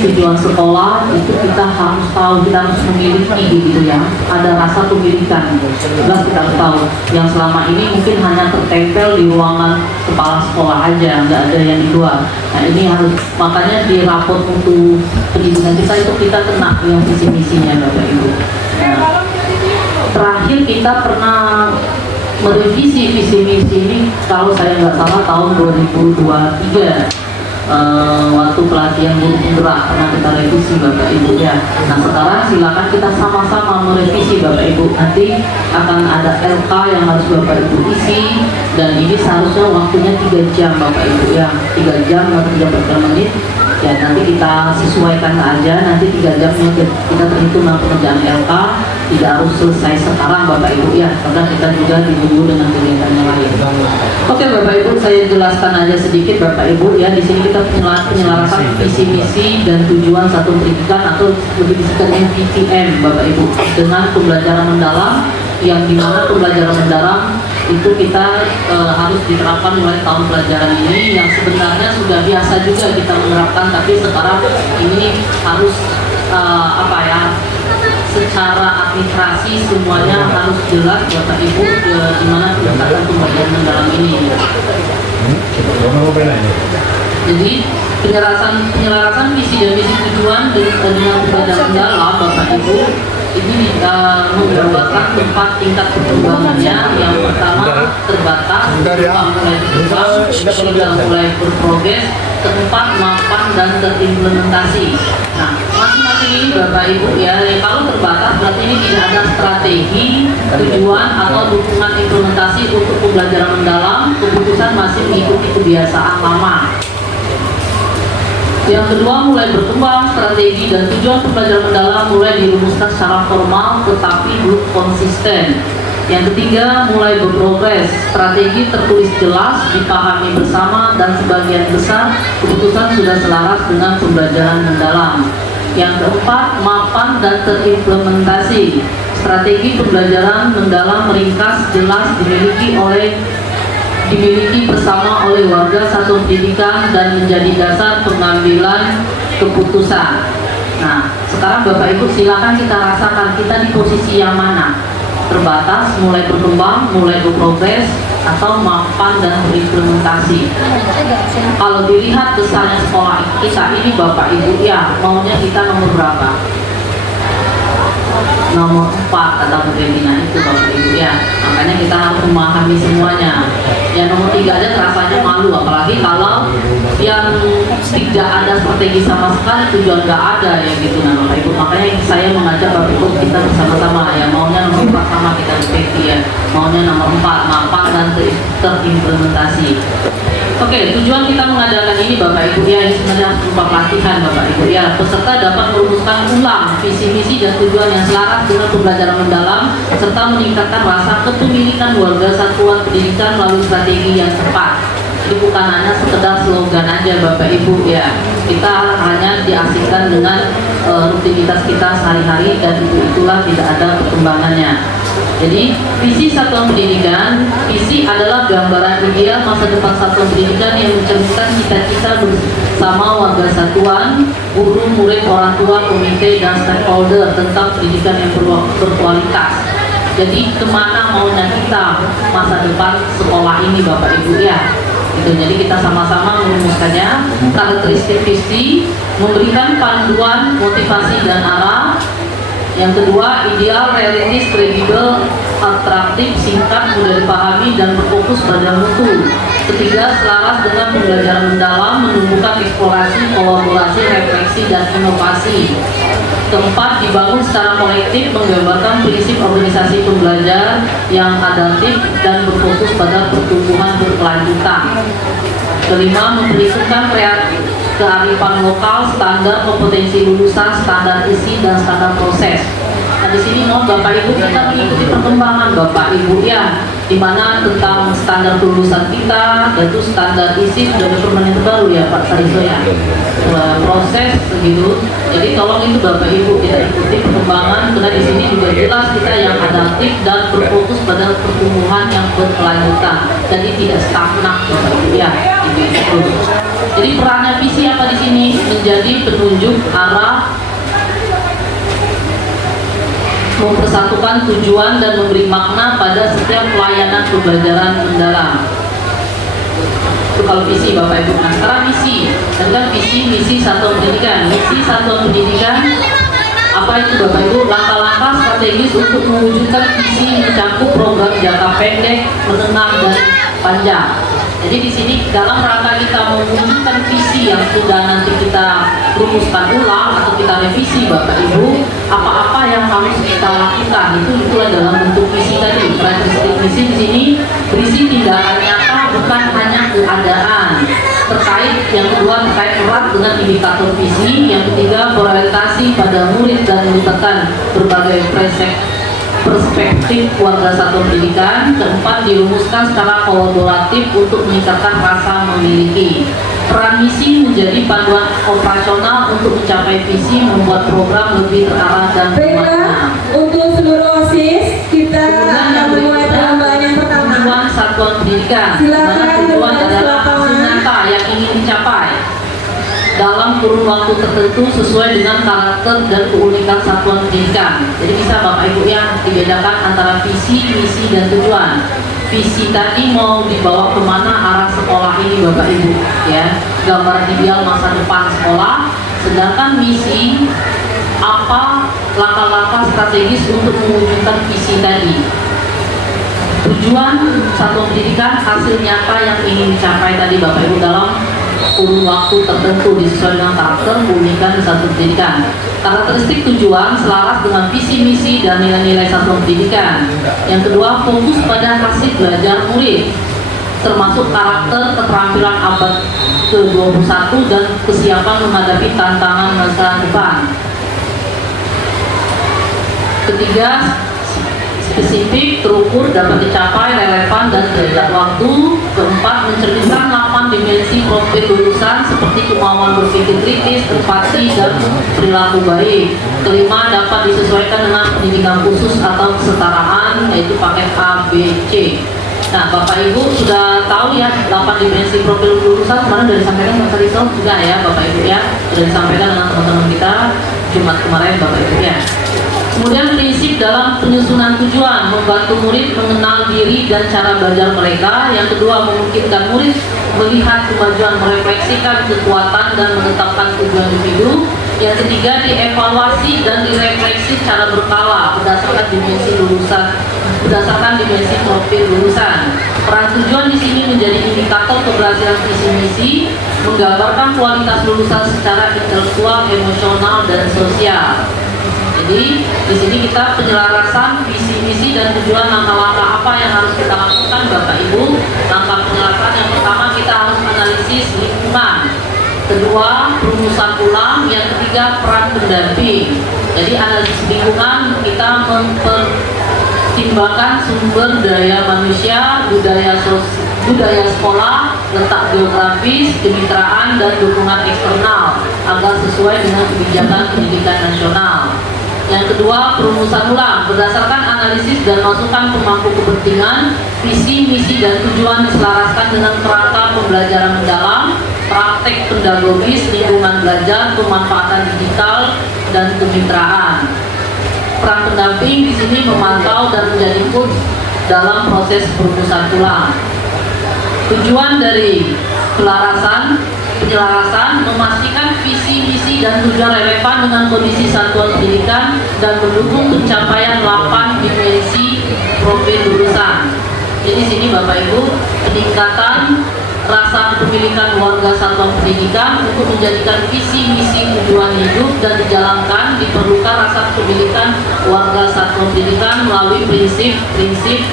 tujuan sekolah itu kita harus tahu, kita harus memiliki gitu ya, ada rasa pemilikan. Jelas kita harus tahu. Yang selama ini mungkin hanya tertempel di ruangan kepala sekolah aja, nggak ada yang di luar. Nah ini harus, makanya di raport untuk pendidikan kita itu kita kena yang visi misinya Bapak Ibu. Nah, terakhir kita pernah merevisi visi misi ini kalau saya nggak salah tahun 2023. Waktu pelatihan guru penggerak pernah kita revisi Bapak Ibu ya. Nah sekarang silakan kita sama-sama merevisi Bapak Ibu. Nanti akan ada LK yang harus Bapak Ibu isi, dan ini seharusnya waktunya 3 jam Bapak Ibu ya, 3 jam atau 30 menit ya. Nanti kita sesuaikan aja, nanti 3 jam kita terhitung dengan pekerjaan LK, tidak harus selesai sekarang Bapak Ibu ya, karena kita juga ditunggu dengan kegiatan yang lain. Oke Bapak Ibu, saya jelaskan aja sedikit Bapak Ibu ya. Di sini kita penyelarasan visi misi dan tujuan satu pendidikan atau lebih disebutkan PTM Bapak Ibu, dengan pembelajaran mendalam, yang dimana pembelajaran mendalam itu kita harus diterapkan mulai tahun pelajaran ini, yang sebenarnya sudah biasa juga kita menerapkan, tapi sekarang ini harus secara administrasi semuanya harus jelas Bapak Ibu di mana pendekatan pembelajaran mendalam ini. Jadi penyelarasan visi dan misi tujuan dengan pembelajaran mendalam Bapak Ibu ini menggambarkan 4 tingkat perkembangannya. Yang pertama terbatas, sudah mulai berprogres, keempat mapan dan terimplementasi. Nah masing-masing ini Bapak Ibu ya, kalau terbatas berarti ini tidak ada strategi, tujuan atau dukungan implementasi untuk pembelajaran mendalam, keputusan masih mengikuti kebiasaan lama. Yang kedua, mulai berkembang, strategi dan tujuan pembelajaran mendalam mulai dirumuskan secara formal tetapi belum konsisten. Yang ketiga, mulai berprogres, strategi tertulis jelas, dipahami bersama, dan sebagian besar keputusan sudah selaras dengan pembelajaran mendalam. Yang keempat, mapan dan terimplementasi, strategi pembelajaran mendalam meringkas, jelas, dimiliki bersama oleh warga satuan pendidikan dan menjadi dasar pengambilan keputusan. Nah, sekarang Bapak Ibu silakan kita rasakan kita di posisi yang mana? Terbatas, mulai berkembang, mulai berprogres, atau mapan dan berimplementasi. Kalau dilihat besarnya sekolah kita ini Bapak Ibu ya, maunya kita nomor berapa? Nomor 4 kata Bu Regina itu Bapak Ibu ya. Makanya kita harus memahami semuanya. Yang nomor 3 aja rasanya malu, apalagi kalau yang tidak ada strategi sama sekali, tujuan gak ada ya gitu. Nah Bapak Ibu, makanya saya mengajak Bapak Ibu kita bersama-sama ya, maunya nomor 4 sama kita strategi ya, maunya nomor 4 mapan dan terimplementasi. Oke, tujuan kita mengadakan ini Bapak Ibu ya, ini sebenarnya berupa pelatihan Bapak Ibu ya. Peserta dapat merumuskan ulang visi misi dan tujuan yang selaras dengan pembelajaran mendalam, serta meningkatkan rasa kepemilikan warga satuan pendidikan melalui strategi yang tepat. Jadi bukan hanya sekedar slogan aja Bapak Ibu ya, kita hanya diasingkan dengan rutinitas kita sehari-hari, dan itulah tidak ada perkembangannya. Jadi visi satuan pendidikan, visi adalah gambaran ideal masa depan satuan pendidikan yang mencerminkan cita-cita bersama warga satuan, guru, murid, orang tua, komite, dan stakeholder tentang pendidikan yang berkualitas. Jadi kemana maunya kita masa depan sekolah ini Bapak Ibu ya. Gitu. Jadi kita sama-sama merumuskannya. Karakteristik visi, memberikan panduan, motivasi, dan arah. Yang kedua, ideal, realistis, kredibel, atraktif, singkat, mudah dipahami, dan berfokus pada mutu. Ketiga, selaras dengan pembelajaran mendalam, menumbuhkan eksplorasi, kolaborasi, refleksi, dan inovasi. Keempat, dibangun secara kolektif, menggambarkan prinsip organisasi pembelajar yang adaptif dan berfokus pada pertumbuhan berkelanjutan. Kelima, memperhitungkan kearifan lokal, standar kompetensi lulusan, standar isi, dan standar proses. Nah di sini mau Bapak Ibu kita mengikuti perkembangan Bapak Ibu ya, dimana tentang standar kelulusan kita, yaitu standar isi sudah permen yang terbaru ya Pak Sariso ya, proses begitu. Jadi tolong itu Bapak Ibu kita ikuti perkembangan perkembangan, karena di sini juga jelas kita yang adaptif dan berfokus pada pertumbuhan yang berkelanjutan, jadi tidak stagnan ya, itu terus. Jadi perannya visi apa di sini? Menjadi penunjuk arah, mempersatukan tujuan dan memberi makna pada setiap pelayanan pembelajaran mendalam. Itu kalau visi Bapak Ibu. Nah sekarang misi, dan misi satuan pendidikan. Misi satuan pendidikan apa itu Bapak Ibu? Langkah-langkah strategis untuk mewujudkan visi mencakup program jangka pendek, menengah dan panjang. Jadi di sini dalam rangka kita mewujudkan visi yang sudah nanti kita rumuskan ulang atau kita revisi Bapak Ibu, apa-apa yang harus kita lakukan itu adalah bentuk visi tadi. Karakteristik visi di sini berisi tindakan nyata, bukan hanya keadaan. Terkait yang kedua terkait erat dengan indikator visi, yang ketiga orientasi pada murid dan melibatkan berbagai perspektif warga satuan pendidikan. Keempat, dirumuskan secara kolaboratif untuk meningkatkan rasa memiliki. Peran misi menjadi panduan operasional untuk mencapai visi, membuat program lebih terarah dan bermakna. Untuk seluruh OSIS, kita akan memulai perlombaan yang pertama. Tujuan satuan pendidikan. Silakan Tujuan adalah hasil nyata yang ingin dicapai dalam kurun waktu tertentu sesuai dengan karakter dan keunikan satuan pendidikan. Jadi bisa Bapak Ibu yang dibedakan antara visi, misi, dan tujuan. Visi tadi mau dibawa kemana arah sekolah ini Bapak Ibu, ya, gambaran ideal masa depan sekolah. Sedangkan misi apa langkah-langkah strategis untuk mewujudkan visi tadi. Tujuan satuan pendidikan hasil nyata yang ingin dicapai tadi Bapak Ibu dalam kurun waktu tertentu disesuaikan dengan karakter keunikan satuan pendidikan. Karakteristik tujuan selaras dengan visi misi dan nilai-nilai satuan pendidikan. Yang kedua, fokus pada hasil belajar murid, termasuk karakter keterampilan abad ke-21 dan kesiapan menghadapi tantangan masa depan. Ketiga, spesifik, terukur, dapat dicapai, relevan, dan tepat waktu. Keempat, mencerminkan 8 dimensi profil lulusan seperti kemampuan berpikir kritis, empati, dan perilaku baik. Kelima, dapat disesuaikan dengan pendidikan khusus atau kesetaraan, yaitu paket A, B, C. Nah, Bapak Ibu sudah tahu ya 8 dimensi profil lulusan. Kemarin sudah disampaikan Pak Rizal juga ya Bapak Ibu ya, sudah disampaikan dengan teman-teman kita Jumat kemarin Bapak Ibu ya. Kemudian prinsip dalam penyusunan tujuan, membantu murid mengenal diri dan cara belajar mereka. Yang kedua, memungkinkan murid melihat kemajuan, merefleksikan kekuatan dan menetapkan tujuan individu. Yang ketiga, dievaluasi dan direfleksi secara berkala berdasarkan dimensi lulusan, berdasarkan dimensi profil lulusan. Peran tujuan di sini menjadi indikator keberhasilan visi misi, menggambarkan kualitas lulusan secara intelektual, emosional, dan sosial. Jadi di sini kita penyelarasan visi misi dan tujuan, langkah-langkah apa yang harus kita lakukan Bapak Ibu. Langkah penyelarasan yang pertama, kita harus analisis lingkungan. Kedua, perumusan ulang. Yang ketiga, peran pendamping. Jadi analisis lingkungan, kita mempertimbangkan sumber daya manusia, budaya sekolah, letak geografis, kemitraan, dan dukungan eksternal agar sesuai dengan kebijakan pendidikan nasional. Yang kedua, perumusan ulang berdasarkan analisis dan masukan pemangku kepentingan. Visi, misi, dan tujuan diselaraskan dengan kerangka pembelajaran mendalam, praktek pedagogis, lingkungan belajar, pemanfaatan digital, dan kemitraan. Peran pendamping di sini memantau dan menjadi coach dalam proses perumusan ulang. Tujuan dari penyelarasan memastikan visi, misi, dan tujuan relevan dengan kondisi satuan pendidikan dan mendukung pencapaian 8 dimensi profil lulusan. Jadi sini Bapak Ibu, peningkatan rasa kepemilikan warga satuan pendidikan untuk menjadikan visi, misi, tujuan hidup dan dijalankan, diperlukan rasa kepemilikan warga satuan pendidikan melalui prinsip-prinsip.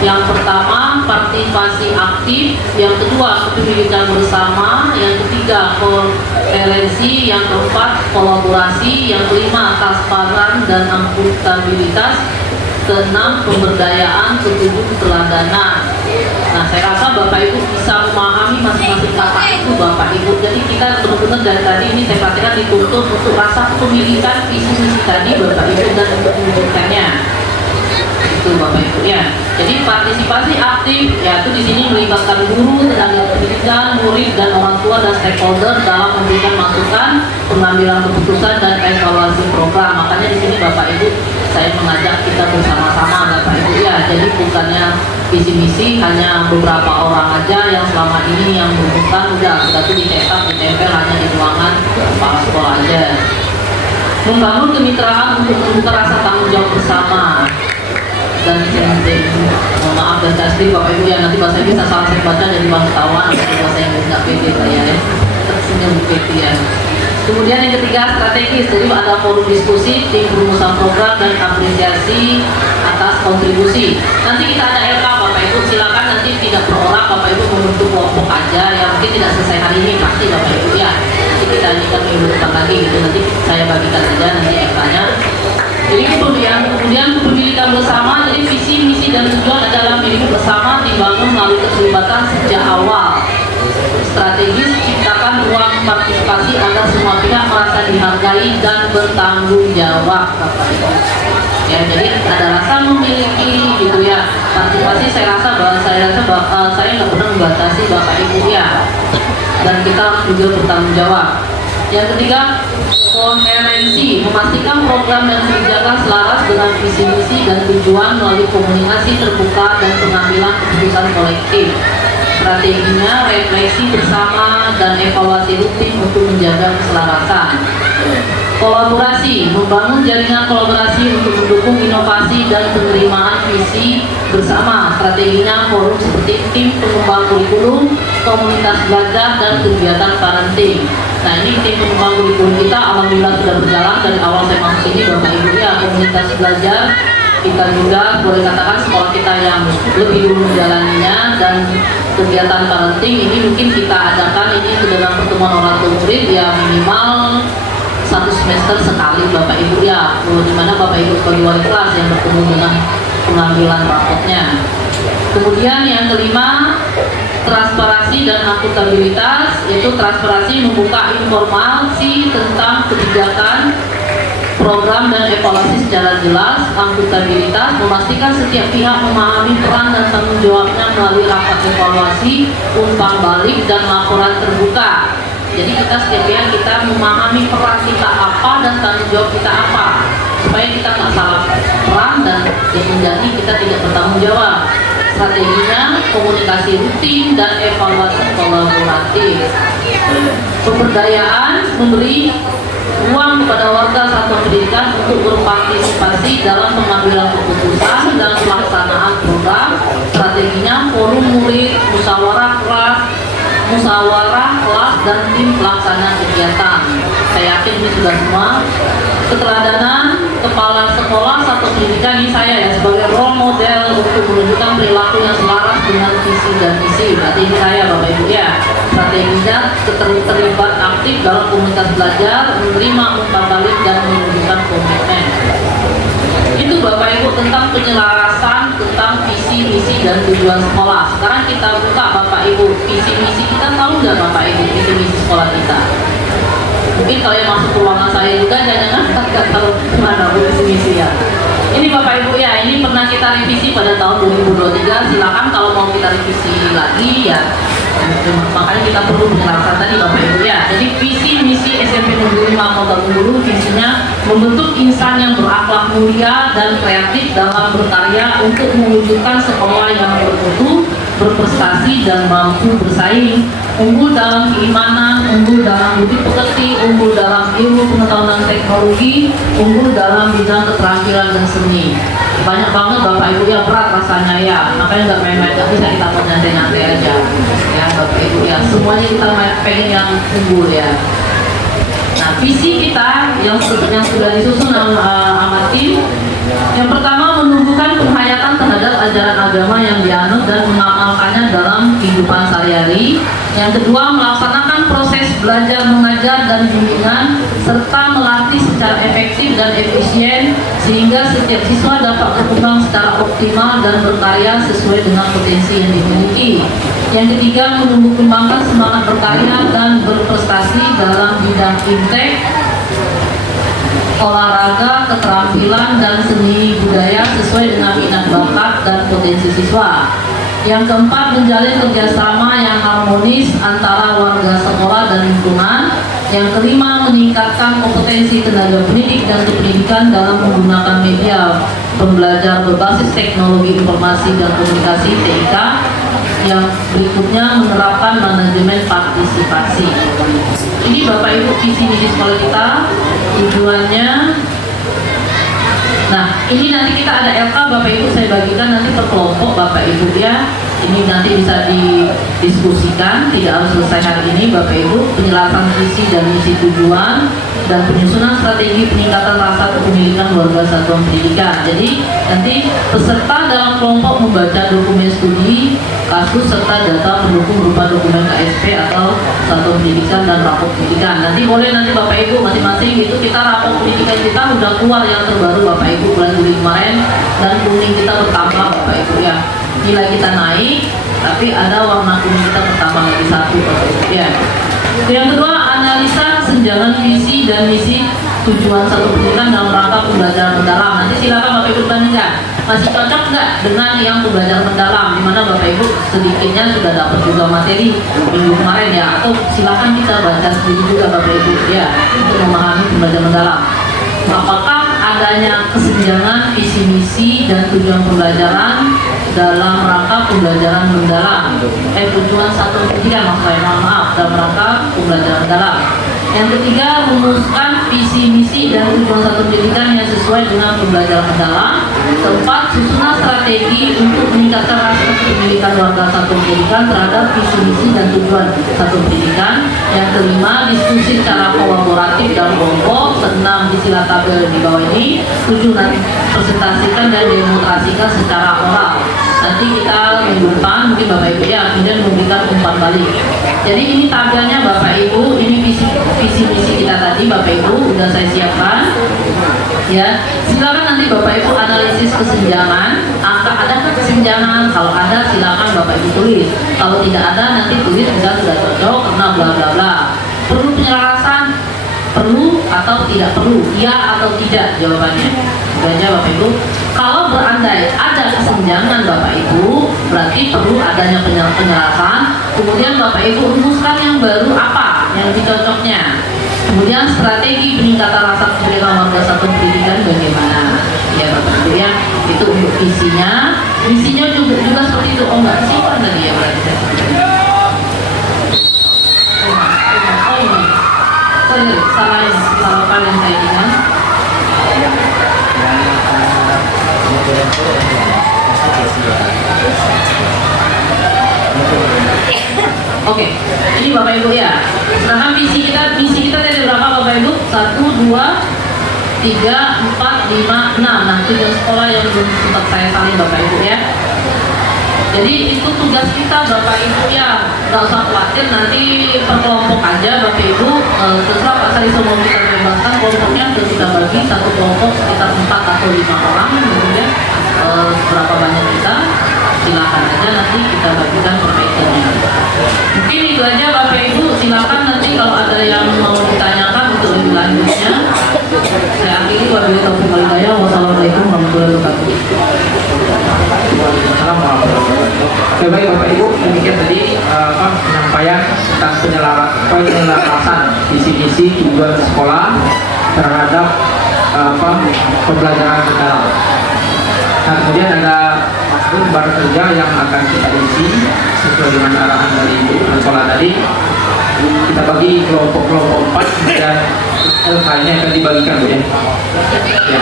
Yang pertama, partisipasi aktif. Yang kedua, kepemilikan bersama. Yang ketiga, koherensi. Yang keempat, kolaborasi. Yang kelima, transparan dan akuntabilitas. Keenam, pemberdayaan. Ketujuh, keteladanan. Nah, saya rasa Bapak Ibu bisa memahami masing-masing kata itu Bapak Ibu. Jadi kita benar-benar dari tadi ini saya perhatikan dituntut untuk rasa kepemilikan visi misi tadi Bapak Ibu dan untuk mewujudkannya. Itu Bapak Ibu ya. Jadi partisipasi aktif yaitu di sini melibatkan guru, tenaga pendidikan, murid dan orang tua dan stakeholder dalam memberikan masukan, pengambilan keputusan dan evaluasi program. Makanya di sini Bapak Ibu saya mengajak kita bersama-sama Bapak Ibu ya. Jadi bukannya visi misi hanya beberapa orang aja yang selama ini yang merumuskan udah tuh dicetak ditempel hanya di ruangan kepala sekolah aja. Membangun kemitraan untuk membuka rasa tanggung jawab bersama dan penting. Mohon maaf dan kasih Bapak Ibu ya, nanti bahasa Inggris asal saya baca jadi bangsawan atau bahasa Inggris nggak pede saya ya, tersenyum pede ya. Kemudian yang ketiga strategis, jadi ada forum diskusi, tim perumusan program dan apresiasi atas kontribusi. Nanti kita ada LK Bapak Ibu, silakan nanti tidak per orang Bapak Ibu membentuk kelompok aja yang mungkin tidak selesai hari ini pasti Bapak Ibu ya. Nanti kita ajukan minggu depan lagi gitu, nanti saya bagikan aja nanti LK-nya. Jadi kemudian kepemilikan bersama, jadi visi, misi dan tujuan adalah milik bersama dibangun melalui keterlibatan sejak awal. Strategis ciptakan ruang partisipasi agar semua pihak merasa dihargai dan bertanggung jawab Bapak Ibu. Ya, jadi ada rasa memiliki gitu ya. Partisipasi saya rasa saya nggak pernah membatasi Bapak Ibu ya. Dan kita harus juga bertanggung jawab. Yang ketiga, koherensi, memastikan program dan kebijakan selaras dengan visi misi dan tujuan melalui komunikasi terbuka dan pengambilan keputusan kolektif. Strateginya refleksi bersama dan evaluasi rutin untuk menjaga keselarasan. Kolaborasi, membangun jaringan kolaborasi untuk mendukung inovasi dan penerimaan visi bersama. Strateginya forum seperti tim pengembang kurikulum, komunitas belajar dan kegiatan parenting. Nah, ini tim pengembang kurikulum kita alhamdulillah sudah berjalan dari awal saya masuk sini Bapak Ibu ya. Komunitas belajar kita juga boleh katakan sekolah kita yang lebih dulu menjalaninya, dan kegiatan parenting ini mungkin kita adakan ini dalam pertemuan orang tua murid ya minimal 1 semester sekali Bapak Ibu ya, di mana Bapak Ibu sebagai wali kelas yang bertemu dengan pengambilan rapotnya. Kemudian yang kelima, transparansi dan akuntabilitas, yaitu transparansi membuka informasi tentang kebijakan, program dan evaluasi secara jelas. Akuntabilitas, memastikan setiap pihak memahami peran dan tanggung jawabnya melalui rapat evaluasi, umpan balik dan laporan terbuka. Jadi kita setiap pihak kita memahami peran kita apa dan tanggung jawab kita apa, supaya kita nggak salah peran dan yang menjadi kita tidak bertanggung jawab. Strateginya komunikasi rutin dan evaluasi kolaboratif. Pemberdayaan, memberi ruang kepada warga satuan pendidikan untuk berpartisipasi dalam pengambilan keputusan dan pelaksanaan program. Strateginya forum murid, musyawarah kelas dan tim pelaksana kegiatan. Saya yakin ini sudah semua. Keteladanan kepala sekolah satuan pendidikan, ini saya ya sebagai role model untuk menunjukkan perilaku yang selaras dengan visi dan misi. Berarti ini saya Bapak Ibu ya. Strateginya terlibat aktif dalam komunitas belajar, menerima umpan balik dan menunjukkan komitmen. Itu Bapak Ibu tentang penyelarasan tentang visi, misi dan tujuan sekolah. Sekarang kita buka Bapak Ibu visi misi kita, tahu nggak Bapak Ibu visi misi sekolah kita? Mungkin kalau yang masuk ke ruangan saya juga jangan nggak tahu mana visi misi ya. Ini Bapak Ibu ya, ini pernah kita revisi pada tahun 2023. Silakan kalau mau kita revisi lagi ya. Makanya kita perlu penjelasan tadi Bapak Ibu ya. Jadi visi misi SMP Negeri 5 Kota Bengkulu, visinya membentuk insan yang berakhlak mulia dan kreatif dalam berkarya untuk mewujudkan sekolah yang bermutu, berprestasi dan mampu bersaing, unggul dalam keimanan, unggul dalam budi pekerti, unggul dalam ilmu pengetahuan dan teknologi, unggul dalam bidang keterampilan dan seni. Banyak banget Bapak Ibu ya, berat rasanya ya, makanya nggak main-main, nggak bisa kita mau nyantai-nyantai aja ya Bapak Ibu ya, semuanya kita pengen yang unggul ya. Nah, visi kita yang sudah disusun sama tim, yang pertama menumbuhkan penghayatan terhadap ajaran agama yang dianut dan mengamalkannya dalam kehidupan sehari-hari. Yang kedua, melaksanakan proses belajar mengajar dan bimbingan serta melatih secara efektif efektif dan efisien sehingga setiap siswa dapat berkembang secara optimal dan berkarya sesuai dengan potensi yang dimiliki. Yang ketiga, menumbuh kembangkan semangat berkarya dan berprestasi dalam bidang fintech, olahraga, keterampilan, dan seni budaya sesuai dengan minat bakat dan potensi siswa. Yang keempat, menjalin kerjasama yang harmonis antara warga sekolah dan lingkungan. Yang kelima, meningkatkan kompetensi tenaga pendidik dan kependidikan dalam menggunakan media pembelajar berbasis teknologi informasi dan komunikasi (TIK). Yang berikutnya, menerapkan manajemen partisipasi. Ini Bapak Ibu visi misi sekolah kita, tujuannya. Nah, ini nanti kita ada LK Bapak Ibu, saya bagikan nanti per kelompok Bapak Ibu ya. Ini nanti bisa didiskusikan, tidak harus selesai hari ini Bapak Ibu. Penjelasan visi dan misi tujuan dan penyusunan strategi peningkatan rasa kepemilikan warga satuan pendidikan. Jadi nanti peserta dalam kelompok membaca dokumen studi, kasus serta data pendukung berupa dokumen KSP atau satuan pendidikan dan rapor pendidikan. Nanti boleh nanti Bapak Ibu masing-masing itu kita rapor pendidikan kita udah keluar yang terbaru Bapak Ibu bulan Juli kemarin, dan kuning kita bertambah Bapak Ibu ya. Nilai kita naik, tapi ada warna kuning kita bertambah lagi satu Bapak Ibu ya. Yang kedua, analisa senjangan visi dan misi tujuan satu pendidikan dalam rangka pembelajaran mendalam. Nanti silakan Bapak Ibu bandingkan, masih cocok nggak dengan yang pembelajaran mendalam, di mana Bapak Ibu sedikitnya sudah dapat juga materi minggu kemarin ya, atau silakan kita baca sendiri juga Bapak Ibu ya untuk memahami pembelajaran mendalam. Apakah adanya kesenjangan visi misi dan tujuan pembelajaran dalam rangka pembelajaran mendalam, tujuan satu pendidikan maaf dalam rangka pembelajaran mendalam. Yang ketiga, merumuskan visi misi dan tujuan satu pendidikan yang sesuai dengan pembelajaran mendalam. Keempat, susunan strategi untuk meningkatkan rasa kepemilikan warga satu pendidikan terhadap visi misi dan tujuan satu pendidikan. Yang kelima, diskusi secara kolaboratif dalam kelompok. Keenam, istilah tabel di bawah ini. Tujuh, nanti presentasikan dan demonstrasikan secara oral. Nanti kita minggu depan mungkin Bapak Ibu ya, kemudian memberikan umpan balik. Jadi ini tabelnya Bapak Ibu, ini visi misi kita tadi Bapak Ibu udah saya siapkan ya. Silakan nanti Bapak Ibu analisis kesenjangan, adakah kesenjangan? Kalau ada silakan Bapak Ibu tulis, kalau tidak ada nanti tulis bisa sudah cocok karena bla bla bla. Perlu penyelarasan? Perlu atau tidak perlu? Ya atau tidak jawabannya. Itu aja Bapak Ibu. Kalau berandai ada kesenjangan Bapak Ibu, berarti perlu adanya penyelarasan. Kemudian Bapak Ibu rumuskan yang baru apa yang lebih cocoknya. Kemudian strategi peningkatan rasa kepemilikan warga satuan pendidikan bagaimana? Ya Bapak Ibu ya, itu untuk visinya. Misinya juga seperti itu. Oh enggak, simpan lagi ya berarti. Oh ini. Sorry, salah apa yang saya ingat. Oke, ini Bapak Ibu ya. Sekarang misi kita tadi berapa Bapak Ibu? 1, 2, 3, 4, 5, 6. Nah, tujuan sekolah yang belum sempat saya salin Bapak Ibu ya. Jadi itu tugas kita Bapak Ibu ya. Gak usah khawatir, nanti per kelompok aja Bapak Ibu. Terserah Pak Sari semua kita bebaskan kelompoknya, sudah kita bagi satu kelompok sekitar 4 atau 5 orang gitu ya. Berapa banyak kita, silakan aja nanti kita bagikan per itemnya. Mungkin itu aja Bapak Ibu, silakan nanti kalau ada yang mau ditanyakan untuk lebih lanjutnya. Saya akhiri wabillahi taufiq wal hidayah. Wassalamualaikum warahmatullahi wabarakatuh. Oke, baik Bapak Ibu, demikian tadi penyampaian tentang penyelarasan visi-misi tujuan sekolah terhadap pembelajaran mendalam. Nah, kemudian ada lembar kerja yang akan kita isi sesuai dengan arahan dari Ibu sekolah tadi. Kita bagi kelompok-kelompok 4 dan LK-nya akan dibagikan Bu ya. Ya.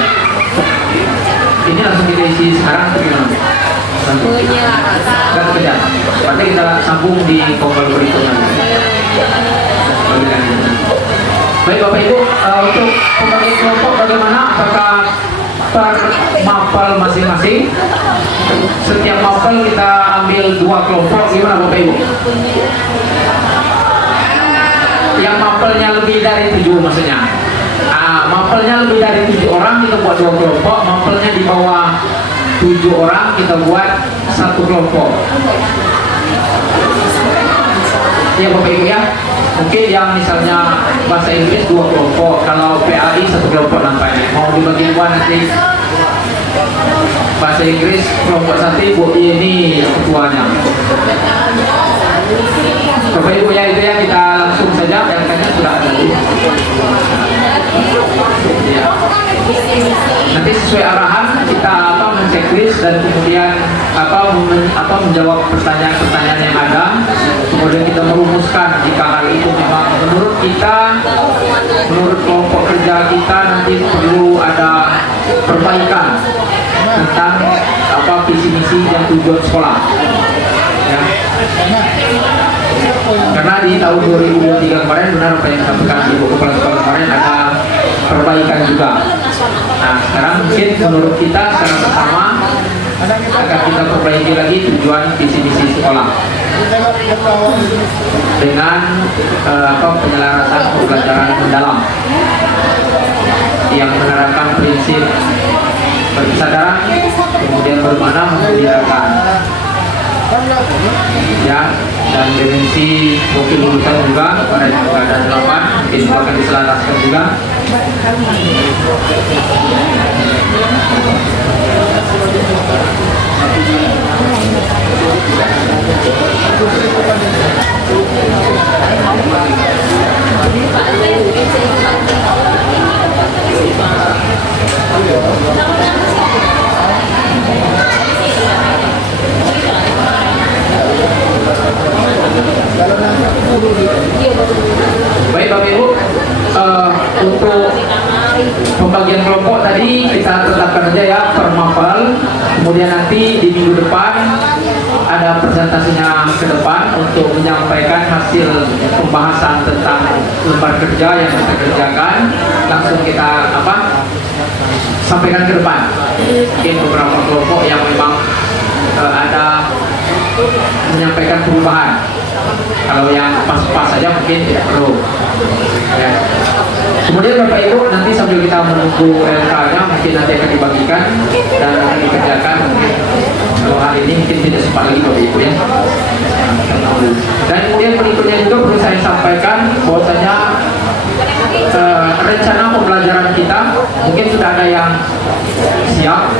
Ini langsung kita isi sekarang atau gimana? Enggak kerja. Nanti kita sambung di kompol berikutnya. Bagikan ini. Baik Bapak Ibu, untuk pembagi kelompok bagaimana? Apakah per mapel masing-masing? Setiap mapel kita ambil 2 kelompok, gimana Bapak Ibu? Yang mapelnya lebih dari 7 maksudnya. Mapel Mapelnya lebih dari 7 orang kita buat 2 kelompok. Mapelnya di bawah 7 orang kita buat 1 kelompok. Ya Bapak Ibu ya. Mungkin yang misalnya bahasa Inggris 2 kelompok, kalau PAI 1 kelompok nampaknya. Mau dibagi dua nanti. Bahasa Inggris kelompok 1 Ibu ini ketuanya. Bapak Ibu ya, itu ya, kita langsung saja, yang kayaknya sudah ada. Ya. Nanti sesuai arahan kita menceklis dan kemudian menjawab pertanyaan-pertanyaan yang ada. Kemudian kita merumuskan jika hal itu memang menurut kita, menurut kelompok kerja kita nanti perlu ada perbaikan tentang visi misi dan tujuan sekolah. Ya. Karena di tahun 2023 kemarin benar apa yang disampaikan Ibu Kepala Sekolah kemarin ada perbaikan juga. Nah sekarang mungkin menurut kita secara bersama akan kita perbaiki lagi tujuan visi misi sekolah dengan penyelarasan pembelajaran mendalam yang menerapkan prinsip berkesadaran, kemudian bermakna memuliakan, ya, dan dimensi profil lulusan juga pada keadaan 8 mungkin juga akan diselaraskan juga. Baik Bapak Ibu, untuk pembagian kelompok tadi kita tetapkan aja ya per mapel. Kemudian nanti di minggu depan ada presentasinya ke depan untuk menyampaikan hasil pembahasan tentang lembar kerja yang kita kerjakan. Langsung kita sampaikan ke depan. Mungkin beberapa kelompok yang memang ada menyampaikan perubahan. Kalau yang pas-pas saja mungkin tidak perlu. Ya. Kemudian Bapak Ibu nanti sambil kita menunggu LK-nya mungkin nanti akan dibagikan dan akan dikerjakan. Kalau hari ini mungkin tidak sempat lagi Bapak Ibu ya. Dan kemudian berikutnya juga perlu saya sampaikan bahwasanya rencana pembelajaran kita mungkin sudah ada yang siap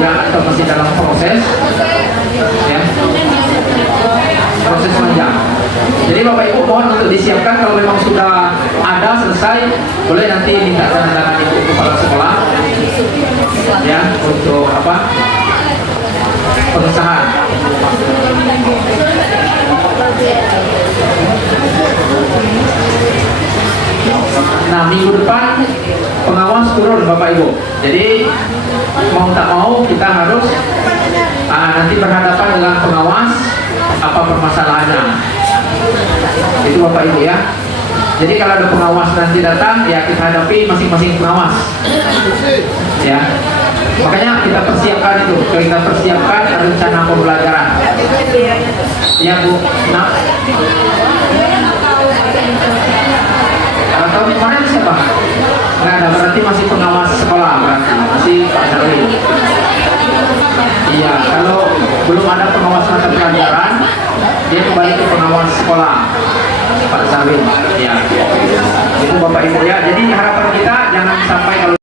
ya atau masih dalam proses ya, proses panjang. Jadi Bapak Ibu mohon untuk disiapkan kalau memang sudah ada selesai, boleh nanti minta tanda tangan Ibu Kepala Sekolah ya untuk pengesahan. Nah minggu depan pengawas turun Bapak Ibu. Jadi mau tak mau kita harus nanti berhadapan dengan pengawas apa permasalahannya. Itu Bapak Ibu ya. Jadi kalau ada pengawas nanti datang ya kita hadapi masing-masing pengawas. Ya. Makanya kita persiapkan itu, kita persiapkan rencana pembelajaran. Ya Bu. Nah. Kalau tahun kemarin siapa? Nggak ada, berarti masih pengawas sekolah berarti masih Pak Sarwi. Iya, kalau belum ada pengawas mata pelajaran, dia kembali ke pengawas sekolah Pak Sarwi. Ya, itu Bapak Ibu ya. Jadi harapan kita jangan sampai kalau